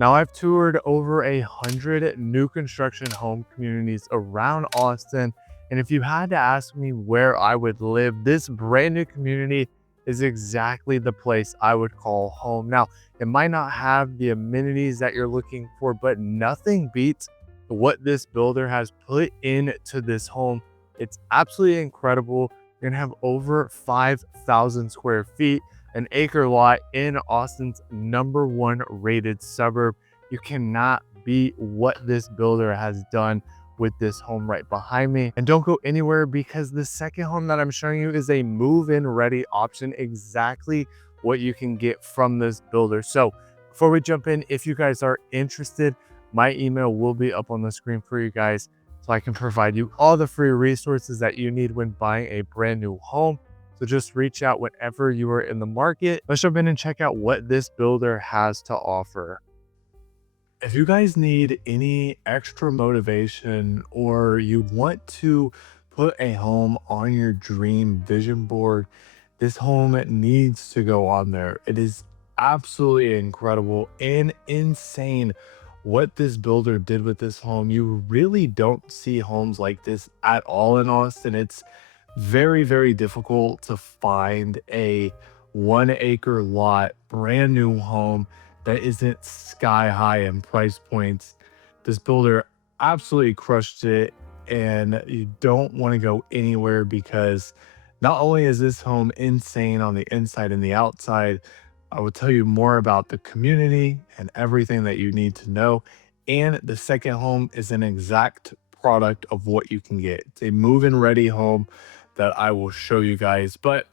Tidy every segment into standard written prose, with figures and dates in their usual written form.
Now, I've toured over 100 new construction home communities around Austin, and if you had to ask me where I would live, this brand new community is exactly the place I would call home. Now, it might not have the amenities that you're looking for, but nothing beats what this builder has put into this home. It's absolutely incredible. You're gonna have over 5,000 square feet, an acre lot in Austin's #1 rated suburb. You cannot beat what this builder has done with this home right behind me. And don't go anywhere, because the second home that I'm showing you is a move-in ready option, exactly what you can get from this builder. So before we jump in, if you guys are interested, my email will be up on the screen for you guys, so I can provide you all the free resources that you need when buying a brand new home. So just reach out whenever you are in the market. Let's jump in and check out what this builder has to offer. If you guys need any extra motivation, or you want to put a home on your dream vision board, this home needs to go on there. It is absolutely incredible and insane what this builder did with this home. You really don't see homes like this at all in Austin. It's very, very difficult to find a 1 acre lot, brand new home that isn't sky high in price points. This builder absolutely crushed it, and you don't want to go anywhere, because not only is this home insane on the inside and the outside, I will tell you more about the community and everything that you need to know. And the second home is an exact product of what you can get. It's a move-in ready home that I will show you guys. But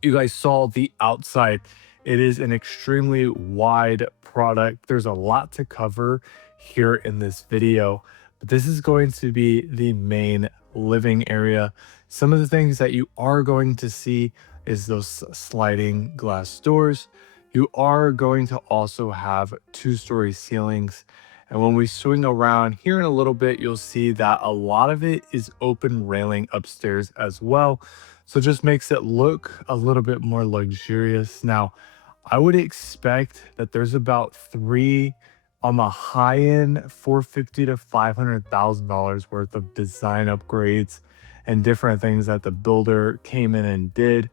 you guys saw the outside. It is an extremely wide product. There's a lot to cover here in this video, but this is going to be the main living area. Some of the things that you are going to see is those sliding glass doors. You are going to also have 2-story ceilings. And when we swing around here in a little bit, you'll see that a lot of it is open railing upstairs as well. So just makes it look a little bit more luxurious. Now, I would expect that there's about three, on the high end, 450 to $500,000 worth of design upgrades and different things that the builder came in and did.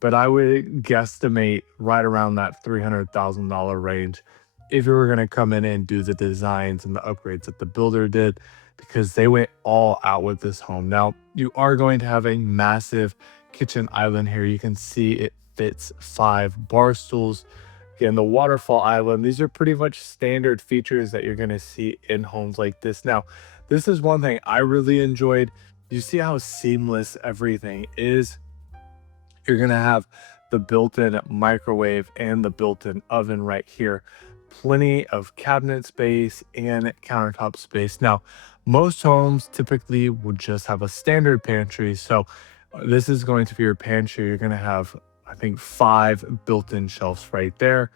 But I would guesstimate right around that $300,000 range if you were going to come in and do the designs and the upgrades that the builder did, because they went all out with this home. Now, you are going to have a massive kitchen island here. You can see it fits 5 bar stools. Again, the waterfall island, these are pretty much standard features that you're going to see in homes like this. Now, this is one thing I really enjoyed. You see how seamless everything is. You're going to have the built-in microwave and the built-in oven right here. Plenty of cabinet space and countertop space. Now, most homes typically will just have a standard pantry. So this is going to be your pantry. You're going to have, I think, 5 built-in shelves right there.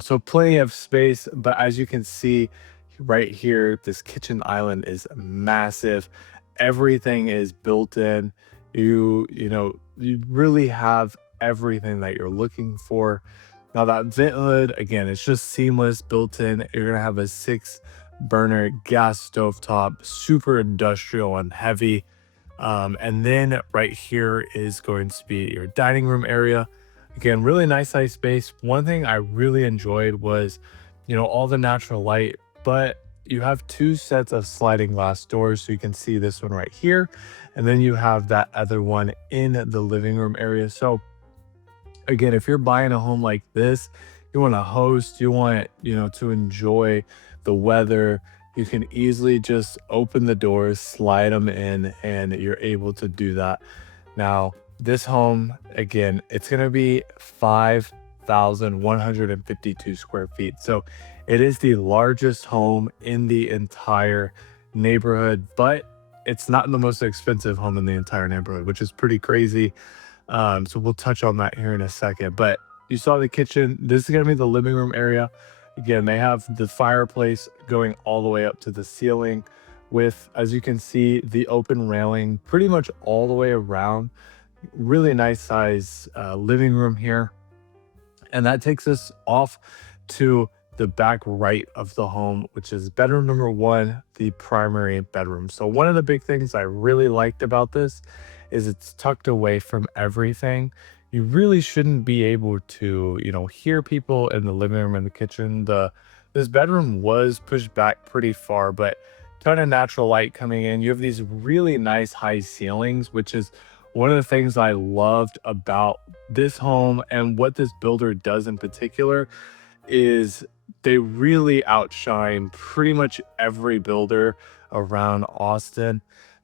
So plenty of space. But as you can see right here, this kitchen island is massive. Everything is built in. You really have everything that you're looking for. Now, that vent hood, again, it's just seamless, built in. You're gonna have a 6-burner gas stovetop, super industrial and heavy. And then right here is going to be your dining room area. Again, really nice size space. One thing I really enjoyed was, all the natural light, but you have 2 sets of sliding glass doors. So you can see this one right here, and then you have that other one in the living room area. So again, if you're buying a home like this, you want to host, you want, to enjoy the weather, you can easily just open the doors, slide them in, and you're able to do that. Now, this home, again, it's going to be 5,152 square feet. So it is the largest home in the entire neighborhood, but it's not the most expensive home in the entire neighborhood, which is pretty crazy. So we'll touch on that here in a second. But you saw the kitchen. This is going to be the living room area. Again, they have the fireplace going all the way up to the ceiling with, as you can see, the open railing pretty much all the way around. Really nice size living room here. And that takes us off to the back right of the home, which is bedroom number one, the primary bedroom. So one of the big things I really liked about this is it's tucked away from everything. You really shouldn't be able to, hear people in the living room and the kitchen. This bedroom was pushed back pretty far, but ton of natural light coming in. You have these really nice high ceilings, which is one of the things I loved about this home and what this builder does in particular is they really outshine pretty much every builder around Austin.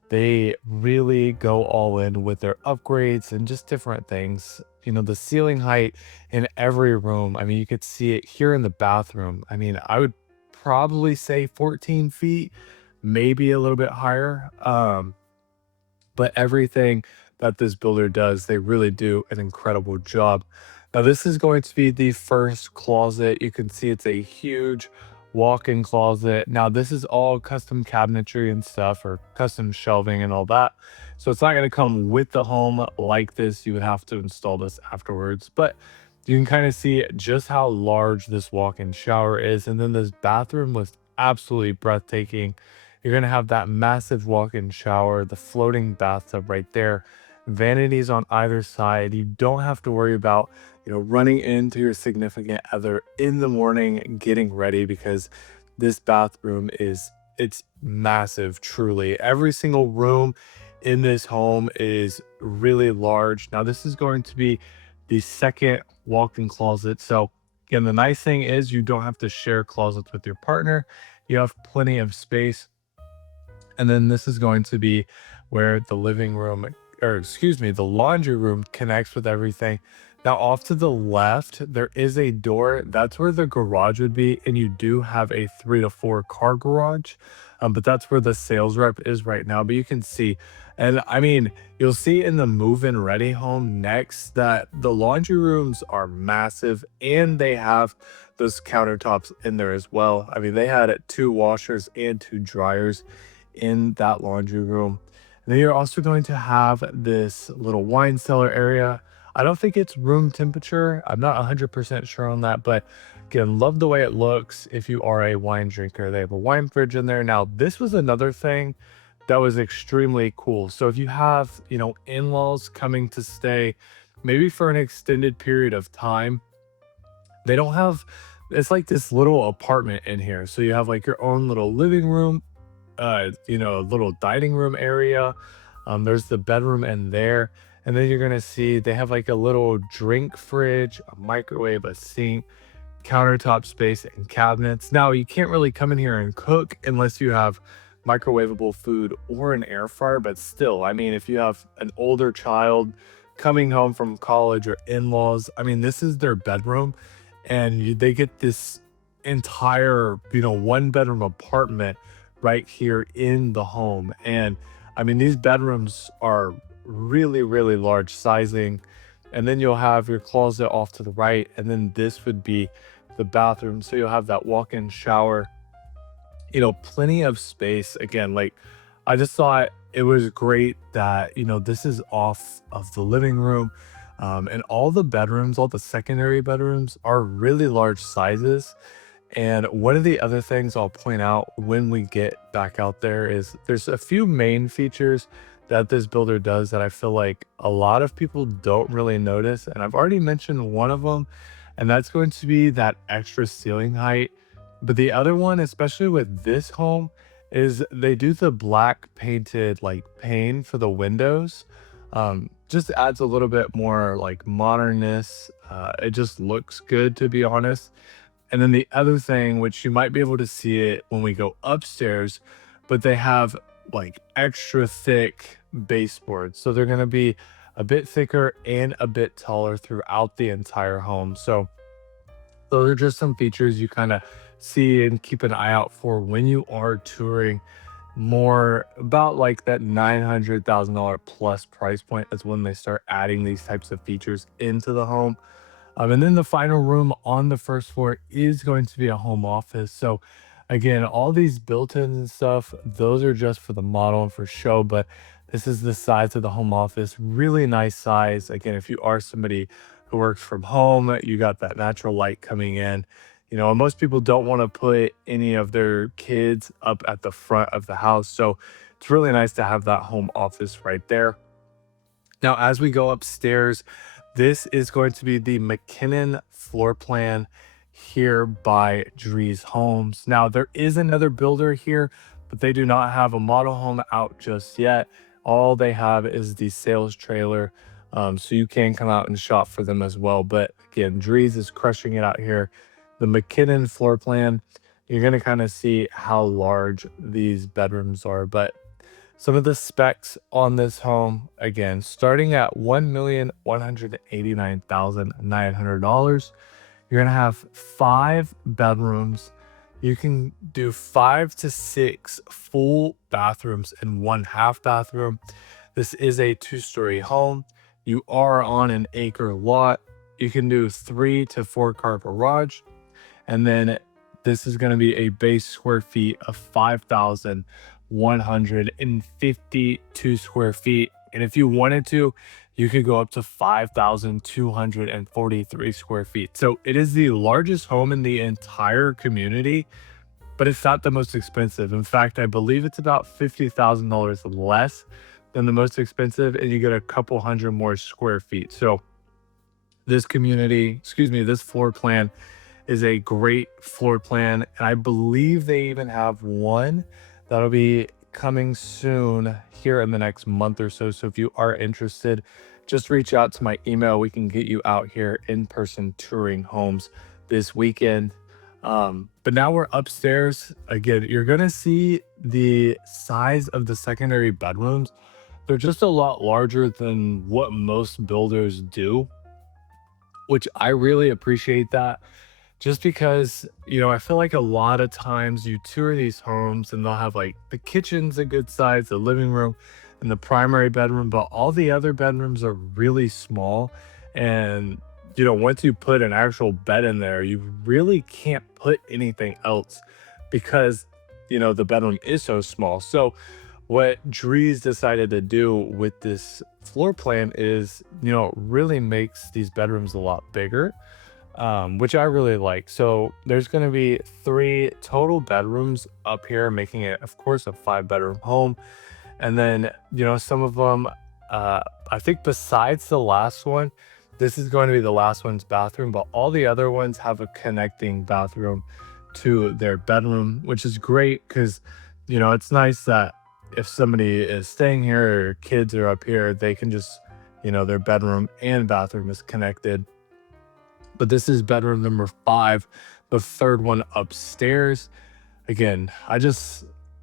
They really go all in with their upgrades and just different things. The ceiling height in every room, I mean, you could see it here in the bathroom. I mean, I would probably say 14 feet, maybe a little bit higher. But everything that this builder does, they really do an incredible job. Now, this is going to be the first closet. You can see it's a huge walk-in closet. Now, this is all custom cabinetry and stuff, or custom shelving and all that. So it's not going to come with the home like this. You would have to install this afterwards. But you can kind of see just how large this walk-in shower is. And then this bathroom was absolutely breathtaking. You're going to have that massive walk-in shower, the floating bathtub right there, vanities on either side. You don't have to worry about, running into your significant other in the morning getting ready, because this bathroom it's massive, truly. Every single room in this home is really large. Now, this is going to be the second walk-in closet. So again, the nice thing is you don't have to share closets with your partner. You have plenty of space. And then this is going to be where the living room, or excuse me, the laundry room connects with everything. Now, off to the left, there is a door. That's where the garage would be. And you do have a 3 to 4 car garage. But that's where the sales rep is right now. But you can see, and I mean, you'll see in the move-in ready home next that the laundry rooms are massive and they have those countertops in there as well. I mean, they had 2 washers and 2 dryers in that laundry room. And then you're also going to have this little wine cellar area. I don't think it's room temperature. I'm not 100% sure on that, but again, love the way it looks if you are a wine drinker. They have a wine fridge in there. Now, this was another thing that was extremely cool. So if you have, in-laws coming to stay, maybe for an extended period of time, they don't have, it's like this little apartment in here. So you have like your own little living room, little dining room area. There's the bedroom in there. And then you're gonna see they have like a little drink fridge, a microwave, a sink, countertop space, and cabinets. Now, you can't really come in here and cook unless you have microwavable food or an air fryer, but still, I mean, if you have an older child coming home from college or in-laws, I mean, this is their bedroom, and they get this entire, one bedroom apartment right here in the home. And I mean, these bedrooms are really, really large sizing. And then you'll have your closet off to the right, and then this would be the bathroom. So you'll have that walk-in shower, plenty of space. Again, like, I just thought it was great that, this is off of the living room. And all the bedrooms, all the secondary bedrooms are really large sizes. And one of the other things I'll point out when we get back out there is there's a few main features that this builder does that I feel like a lot of people don't really notice. And I've already mentioned one of them, and that's going to be that extra ceiling height. But the other one, especially with this home, is they do the black painted like pane for the windows. Just adds a little bit more like modernness. It just looks good, to be honest. And then the other thing, which you might be able to see it when we go upstairs, but they have like extra thick baseboards. So they're going to be a bit thicker and a bit taller throughout the entire home. So those are just some features you kind of see and keep an eye out for when you are touring. More about like that $900,000 plus price point is when they start adding these types of features into the home. And then the final room on the first floor is going to be a home office. So again, all these built-ins and stuff, those are just for the model and for show, but this is the size of the home office. Really nice size. Again, if you are somebody who works from home, you got that natural light coming in. You know, most people don't want to put any of their kids up at the front of the house. So it's really nice to have that home office right there. Now, as we go upstairs, this is going to be the McKinnon floor plan here by Drees Homes. Now, there is another builder here, but they do not have a model home out just yet. All they have is the sales trailer. So you can come out and shop for them as well. But again, Drees is crushing it out here. The McKinnon floor plan, you're going to kind of see how large these bedrooms are. But some of the specs on this home, again, starting at $1,189,900. You're gonna have 5 bedrooms. You can do 5 to 6 full bathrooms and 1 half bathroom. This is a 2-story home. You are on an acre lot. You can do 3 to 4 car garage. And then this is going to be a base square feet of 5,152 square feet. And if you wanted to, you could go up to 5,243 square feet. So it is the largest home in the entire community, but it's not the most expensive. In fact, I believe it's about $50,000 less than the most expensive, and you get a couple hundred more square feet. So this this floor plan is a great floor plan. And I believe they even have one that'll be coming soon here in the next month or so. So if you are interested, just reach out to my email. We can get you out here in person touring homes this weekend. But now we're upstairs. Again, you're gonna see the size of the secondary bedrooms. They're just a lot larger than what most builders do, which I really appreciate that. Just because, I feel like a lot of times you tour these homes and they'll have like the kitchen's a good size, the living room, and the primary bedroom, but all the other bedrooms are really small. And, once you put an actual bed in there, you really can't put anything else because, the bedroom is so small. So, what Drees decided to do with this floor plan is, really makes these bedrooms a lot bigger, which I really like. So there's going to be 3 total bedrooms up here, making it, of course, a 5-bedroom home. And then, some of them, I think besides the last one, this is going to be the last one's bathroom, but all the other ones have a connecting bathroom to their bedroom, which is great because, it's nice that if somebody is staying here or kids are up here, they can just, their bedroom and bathroom is connected. But this is bedroom number 5, the 3rd one upstairs. Again,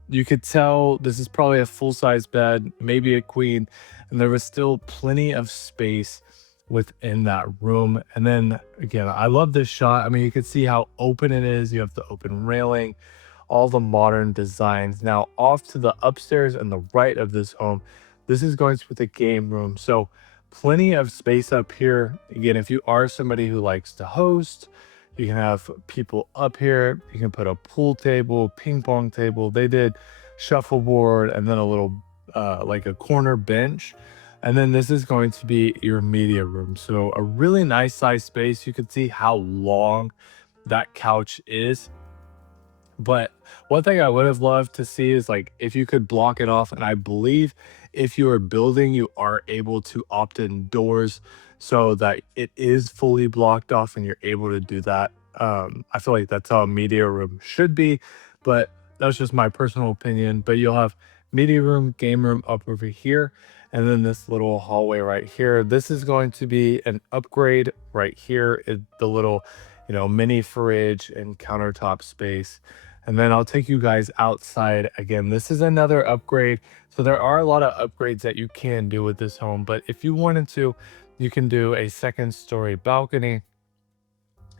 you could tell this is probably a full-size bed, maybe a queen, and there was still plenty of space within that room. And then again, I love this shot. I mean, you can see how open it is. You have the open railing, all the modern designs. Now, off to the upstairs and the right of this home, this is going to be the game room. So plenty of space up here. Again, if you are somebody who likes to host, you can have people up here. You can put a pool table, ping pong table. They did shuffleboard and then a little like a corner bench. And then this is going to be your media room. So a really nice size space. You can see how long that couch is. But one thing I would have loved to see is like if you could block it off. And I believe if you are building, you are able to opt in doors so that it is fully blocked off and you're able to do that. I feel like that's how a media room should be, but that's just my personal opinion. But you'll have media room, game room up over here, and then this little hallway right here. This is going to be an upgrade right here. The little, mini fridge and countertop space. And then I'll take you guys outside. Again, this is another upgrade. So there are a lot of upgrades that you can do with this home, but if you wanted to, you can do a 2nd-story balcony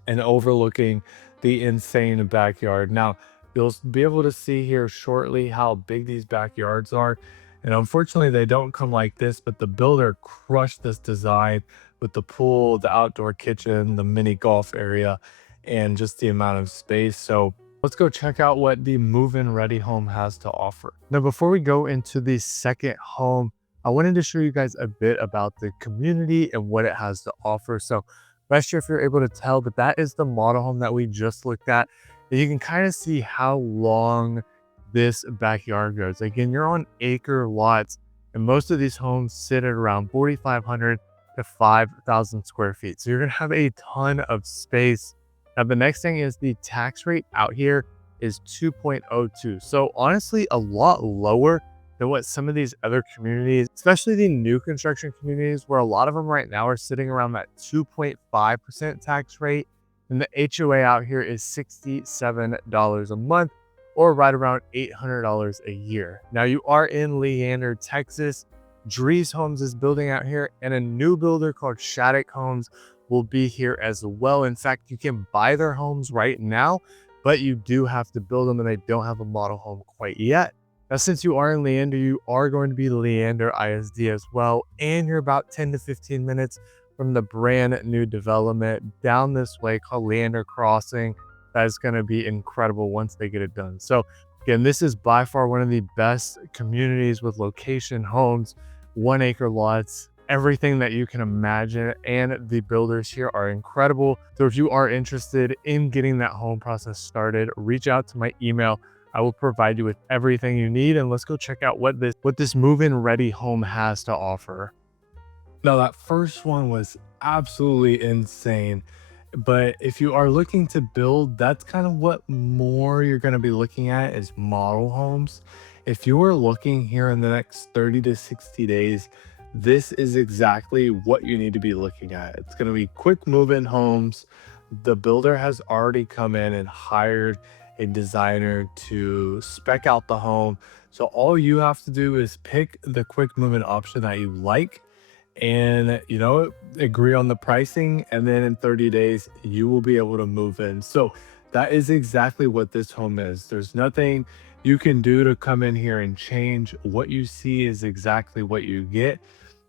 and overlooking the insane backyard. Now, you'll be able to see here shortly how big these backyards are. And unfortunately, they don't come like this, but the builder crushed this design with the pool, the outdoor kitchen, the mini golf area, and just the amount of space. So let's go check out what the move-in ready home has to offer. Now, before we go into the second home, I wanted to show you guys a bit about the community and what it has to offer. So not sure if you're able to tell, but that is the model home that we just looked at. And you can kind of see how long this backyard goes. Again, you're on acre lots, and most of these homes sit at around 4,500 to 5,000 square feet. So you're gonna have a ton of space. Now, the next thing is the tax rate out here is 2.02. So honestly, a lot lower than what some of these other communities, especially the new construction communities, where a lot of them right now are sitting around that 2.5% tax rate. And the HOA out here is $67 a month, or right around $800 a year. Now, you are in Leander, Texas. Drees Homes is building out here, and a new builder called 𝐃𝐨𝐬𝐿 Homes will be here as well. In fact, you can buy their homes right now, but you do have to build them, and they don't have a model home quite yet. Now, since you are in Leander, you are going to be Leander ISD as well, and you're about 10 to 15 minutes from the brand new development down this way called Leander Crossing. That is going to be incredible once they get it done. So again, this is by far one of the best communities with location homes, 1 acre lots, everything that you can imagine, and the builders here are incredible. So if you are interested in getting that home process started, reach out to my email. I will provide you with everything you need, and let's go check out what this move-in ready home has to offer. Now, that first one was absolutely insane. But if you are looking to build, that's kind of what more you're going to be looking at is model homes. If you are looking here in the next 30 to 60 days, this is exactly what you need to be looking at. It's going to be quick move-in homes. The builder has already come in and hired a designer to spec out the home. So all you have to do is pick the quick move-in option that you like, and agree on the pricing, and then in 30 days you will be able to move in. So that is exactly what this home is. There's nothing you can do to come in here and change. What you see is exactly what you get.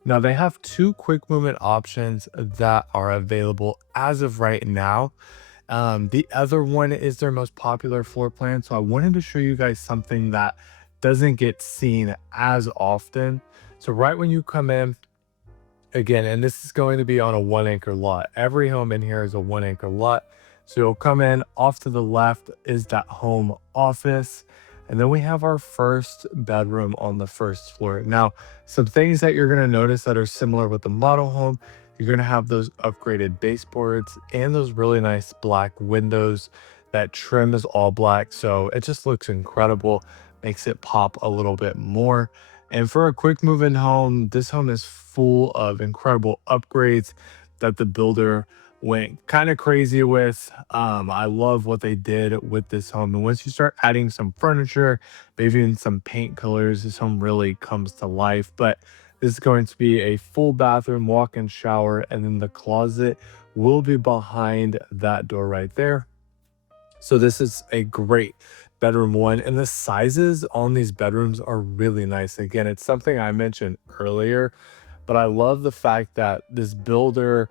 Now, they have 2 quick movement options that are available as of right now. The other one is their most popular floor plan, so I wanted to show you guys something that doesn't get seen as often. So right when you come in, again, and this is going to be on a 1 acre lot. Every home in here is a 1 acre lot. So you'll come in, off to the left is that home office. And then we have our first bedroom on the first floor. Now, some things that you're going to notice that are similar with the model home, you're going to have those upgraded baseboards and those really nice black windows. That trim is all black, so it just looks incredible, makes it pop a little bit more. And for a quick move-in home, this home is full of incredible upgrades that the builder went kind of crazy with. I love what they did with this home. And once you start adding some furniture, maybe even some paint colors, this home really comes to life. But this is going to be a full bathroom, walk-in shower, and then the closet will be behind that door right there. So this is a great bedroom one, and the sizes on these bedrooms are really nice. Again, it's something I mentioned earlier, but I love the fact that this builder,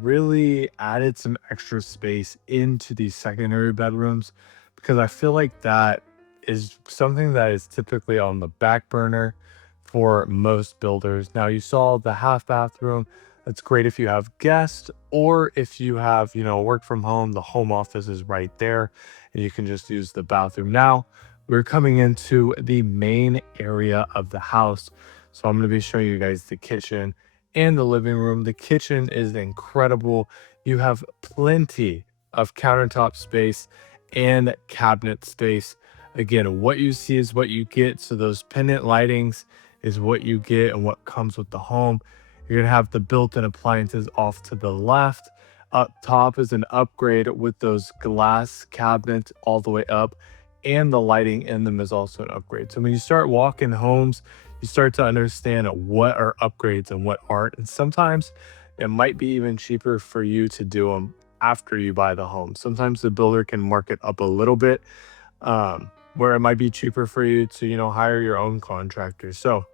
really added some extra space into these secondary bedrooms, because I feel like that is something that is typically on the back burner for most builders. Now, you saw the half bathroom. That's great if you have guests, or if you have, work from home, the home office is right there and you can just use the bathroom. Now, we're coming into the main area of the house. So I'm going to be showing you guys the kitchen and the living room. The kitchen is incredible. You have plenty of countertop space and cabinet space. Again, what you see is what you get. So those pendant lightings is what you get and what comes with the home. You're going to have the built-in appliances off to the left. Up top is an upgrade with those glass cabinets all the way up, and the lighting in them is also an upgrade. So when you start walking homes, you start to understand what are upgrades and what aren't. And sometimes it might be even cheaper for you to do them after you buy the home. Sometimes the builder can mark it up a little bit, where it might be cheaper for you to, hire your own contractor. So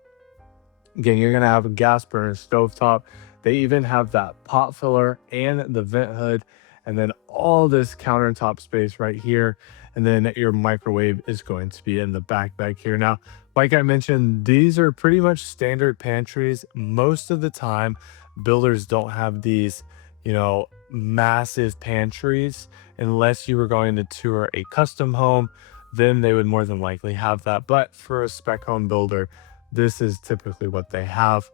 again, you're going to have a gas burner, stovetop. They even have that pot filler and the vent hood, and then all this countertop space right here. And then your microwave is going to be in the back here. Now, like I mentioned, these are pretty much standard pantries. Most of the time, builders don't have these, massive pantries. Unless you were going to tour a custom home, then they would more than likely have that. But for a spec home builder, this is typically what they have.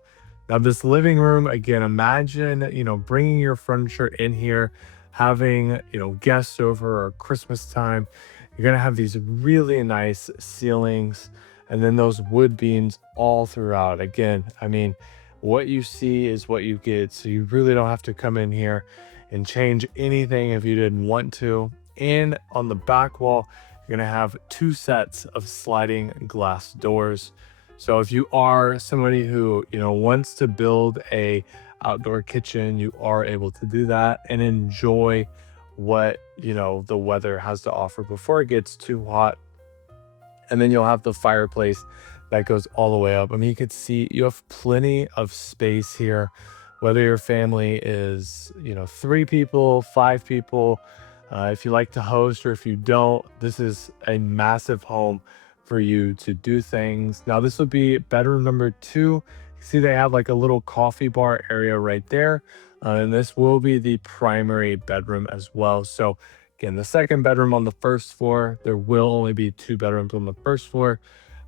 Now, this living room, again, imagine, bringing your furniture in here, having, guests over or Christmas time. You're going to have these really nice ceilings and then those wood beams all throughout. Again, I mean, what you see is what you get. So you really don't have to come in here and change anything if you didn't want to. And on the back wall, you're going to have 2 sets of sliding glass doors. So if you are somebody who, wants to build a outdoor kitchen, you are able to do that and enjoy what, the weather has to offer before it gets too hot. And then you'll have the fireplace that goes all the way up. I mean, you could see you have plenty of space here, whether your family is, 3 people, 5 people, if you like to host or if you don't, this is a massive home for you to do things. Now, this would be bedroom number 2. You see they have like a little coffee bar area right there. And this will be the primary bedroom as well. So again, the second bedroom on the first floor, there will only be 2 bedrooms on the first floor.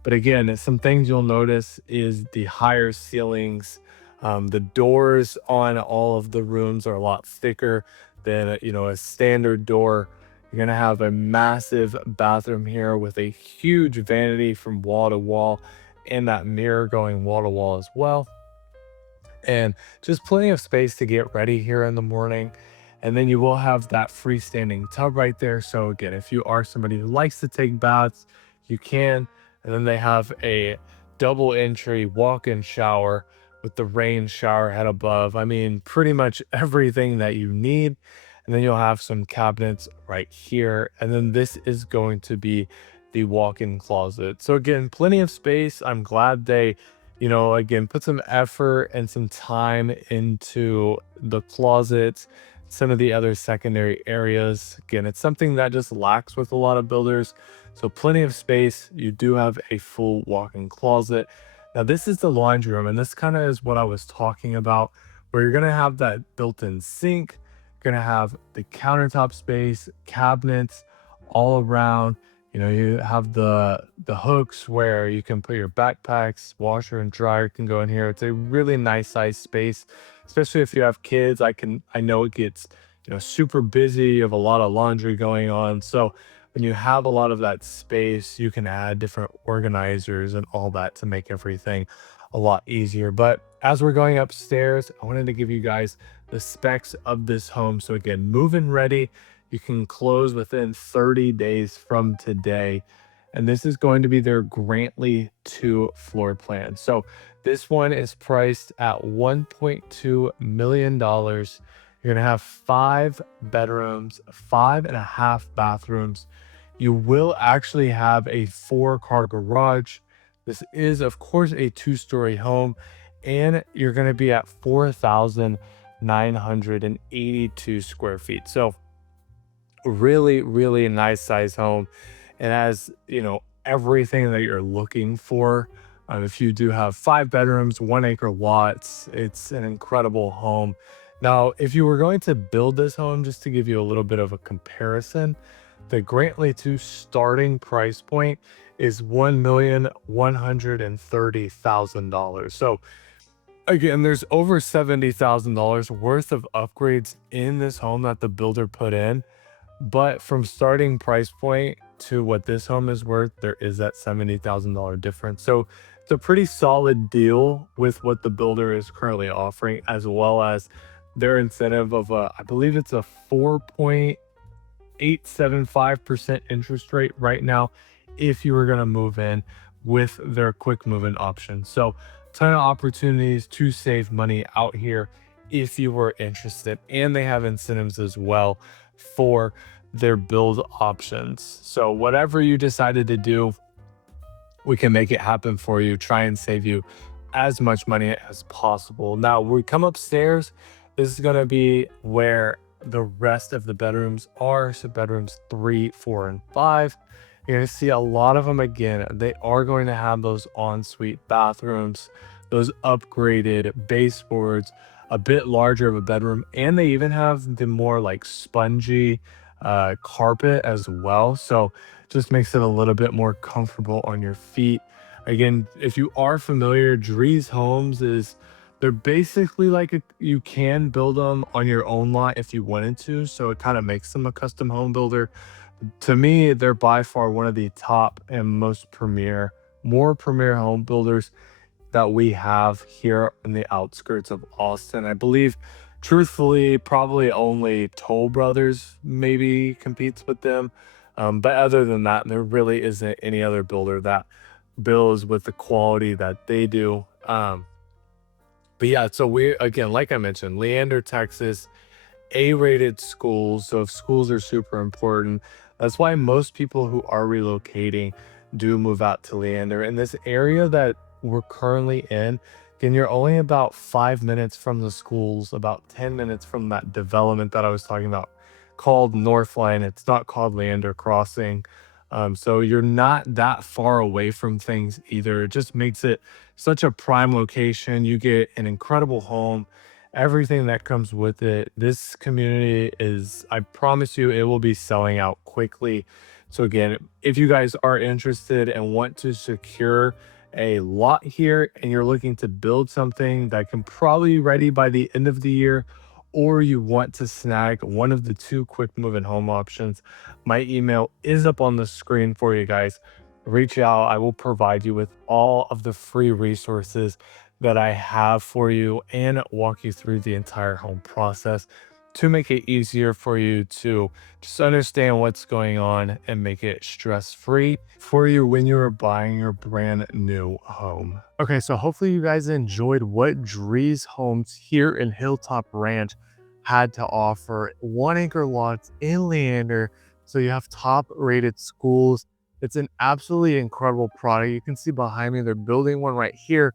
But again, some things you'll notice is the higher ceilings. The doors on all of the rooms are a lot thicker than a standard door. You're gonna have a massive bathroom here with a huge vanity from wall to wall and that mirror going wall to wall as well. And just plenty of space to get ready here in the morning. And then you will have that freestanding tub right there. So again, if you are somebody who likes to take baths, you can. And then they have a double entry walk-in shower with the rain shower head above. I mean, pretty much everything that you need. And then you'll have some cabinets right here. And then this is going to be the walk-in closet. So again, plenty of space. I'm glad they, again, put some effort and some time into the closets, some of the other secondary areas. Again, it's something that just lacks with a lot of builders. So plenty of space. You do have a full walk-in closet. Now, this is the laundry room, and this kind of is what I was talking about, where you're going to have that built-in sink. You're going to have the countertop space, cabinets all around. You have the hooks where you can put your backpacks, washer and dryer can go in here. It's a really nice size space, especially if you have kids. I know it gets, super busy. You have a lot of laundry going on. So when you have a lot of that space, you can add different organizers and all that to make everything a lot easier. But as we're going upstairs, I wanted to give you guys the specs of this home. So again, move-in ready. You can close within 30 days from today. And this is going to be their Grantley 2 floor plan. So this one is priced at $1.2 million. You're going to have 5 bedrooms, 5.5 bathrooms. You will actually have a 4-car garage. This is, of course, a 2-story home, and you're going to be at 4,982 square feet. So really, really nice size home. It has, everything that you're looking for. If you do have 5 bedrooms, 1-acre lots, it's an incredible home. Now, if you were going to build this home, just to give you a little bit of a comparison, the Grantley 2 starting price point is $1,130,000. So again, there's over $70,000 worth of upgrades in this home that the builder put in. But from starting price point to what this home is worth, there is that $70,000 difference. So it's a pretty solid deal with what the builder is currently offering, as well as their incentive of I believe it's a 4.875% interest rate right now if you were going to move in with their quick move-in option. So ton of opportunities to save money out here if you were interested, and they have incentives as well for their build options. So whatever you decided to do, we can make it happen for you, try and save you as much money as possible. Now we come upstairs. This is going to be where the rest of the bedrooms are. So bedrooms 3, 4, and 5. You're going to see a lot of them. Again, they are going to have those ensuite bathrooms, those upgraded baseboards, a bit larger of a bedroom, and they even have the more like spongy carpet as well. So just makes it a little bit more comfortable on your feet. Again, if you are familiar, Drees homes is they're basically like you can build them on your own lot if you wanted to. So it kind of makes them a custom home builder. To me, they're by far one of the top and most more premier home builders that we have here in the outskirts of Austin. I believe, truthfully, probably only Toll Brothers maybe competes with them. But other than that, there really isn't any other builder that builds with the quality that they do. But yeah, so we again, like I mentioned, Leander, Texas, A-rated schools. So if schools are super important, that's why most people who are relocating do move out to Leander. In this area that we're currently in, again, you're only about 5 minutes from the schools, about 10 minutes from that development that I was talking about called Northline. It's not called Leander Crossing. So you're not that far away from things either. It just makes it such a prime location. You get an incredible home, everything that comes with it. This community is, I promise you, it will be selling out quickly. So again, if you guys are interested and want to secure a lot here and you're looking to build something that can probably be ready by the end of the year, or you want to snag one of the two quick move and home options, my email is up on the screen for you guys. Reach out. I will provide you with all of the free resources that I have for you and walk you through the entire home process to make it easier for you to just understand what's going on and make it stress-free for you when you're buying your brand new home. Okay, so hopefully you guys enjoyed what Drees Homes here in Hilltop Ranch had to offer. 1 acre lots in Leander, so you have top rated schools. It's an absolutely incredible product. You can see behind me, they're building one right here.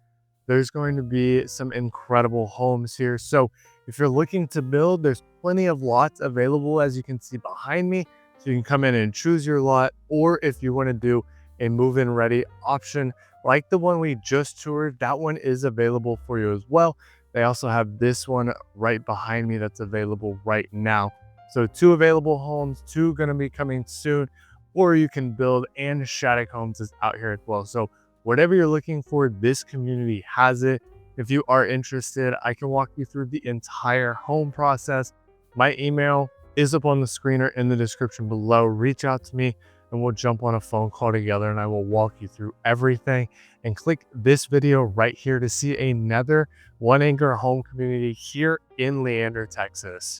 There's going to be some incredible homes here. So if you're looking to build, there's plenty of lots available, as you can see behind me. So you can come in and choose your lot, or if you want to do a move-in ready option like the one we just toured, that one is available for you as well. They also have this one right behind me that's available right now. So 2 available homes, 2 going to be coming soon, or you can build, and Shattuck Homes is out here as well. So whatever you're looking for, this community has it. If you are interested, I can walk you through the entire home process. My email is up on the screen or in the description below. Reach out to me and we'll jump on a phone call together and I will walk you through everything. And click this video right here to see another 1 acre home community here in Leander, Texas.